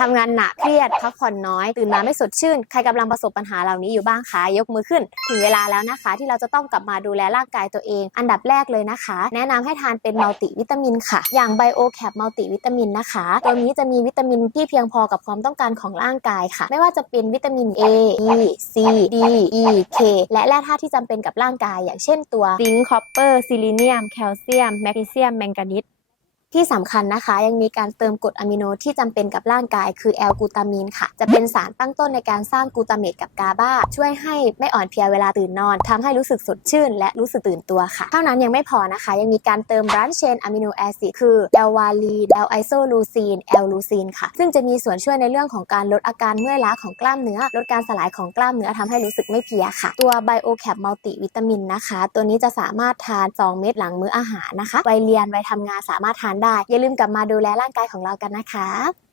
ทำงานหนักเครียดพักผ่อนน้อย ตื่นมาไม่สดชื่น ใครกำลังประสบปัญหาเหล่านี้อยู่บ้างคะยกมือขึ้น ถึงเวลาแล้วนะคะ ที่เราจะต้องกลับมาดูแลร่างกายตัวเอง อันดับแรกเลยนะคะ แนะนำให้ทานเป็นมัลติวิตามินค่ะ อย่างไบโอแคปมัลติวิตามินนะคะ ตัวนี้จะมีวิตามินที่เพียงพอกับความต้องการของร่างกายค่ะ ไม่ว่าจะเป็นวิตามิน A E C D E K และแร่ธาตุที่จำเป็นกับร่างกาย อย่างเช่นตัวซิงค์คอปเปอร์ซิลิเนียมแคลเซียมแมกนีเซียมแมงกานีส ที่สำคัญนะคะ ยังมีการเติมกรดอะมิโนที่จำเป็นกับร่างกายคือแอลกูตามีนค่ะ จะเป็นสารตั้งต้นในการสร้างกูตาเมตกับกาบาช่วยให้ไม่อ่อนเพลียเวลาตื่นนอนทำให้รู้สึกสดชื่น และรู้สึกตื่นตัวค่ะ เท่านั้นยังไม่พอนะคะ ยังมีการเติมรันเชนอะมิโนแอซิดคือแอลวาลีนแอลไอโซลูซีนแอลลูซีนค่ะ ซึ่งจะมีส่วนช่วยในเรื่องของการลดอาการเมื่อยล้าของกล้ามเนื้อ ลดการสลายของกล้ามเนื้อทำให้รู้สึกไม่เพลียค่ะ ตัวไบโอแคปมัลติวิตามินนะคะ ตัวนี้จะสามารถทาน 2 เม็ดหลังมื้ออาหารนะคะวัยเรียนวัยทำงานสามารถทานได้ อย่าลืมกลับมาดูแลร่างกายของเรากันนะคะ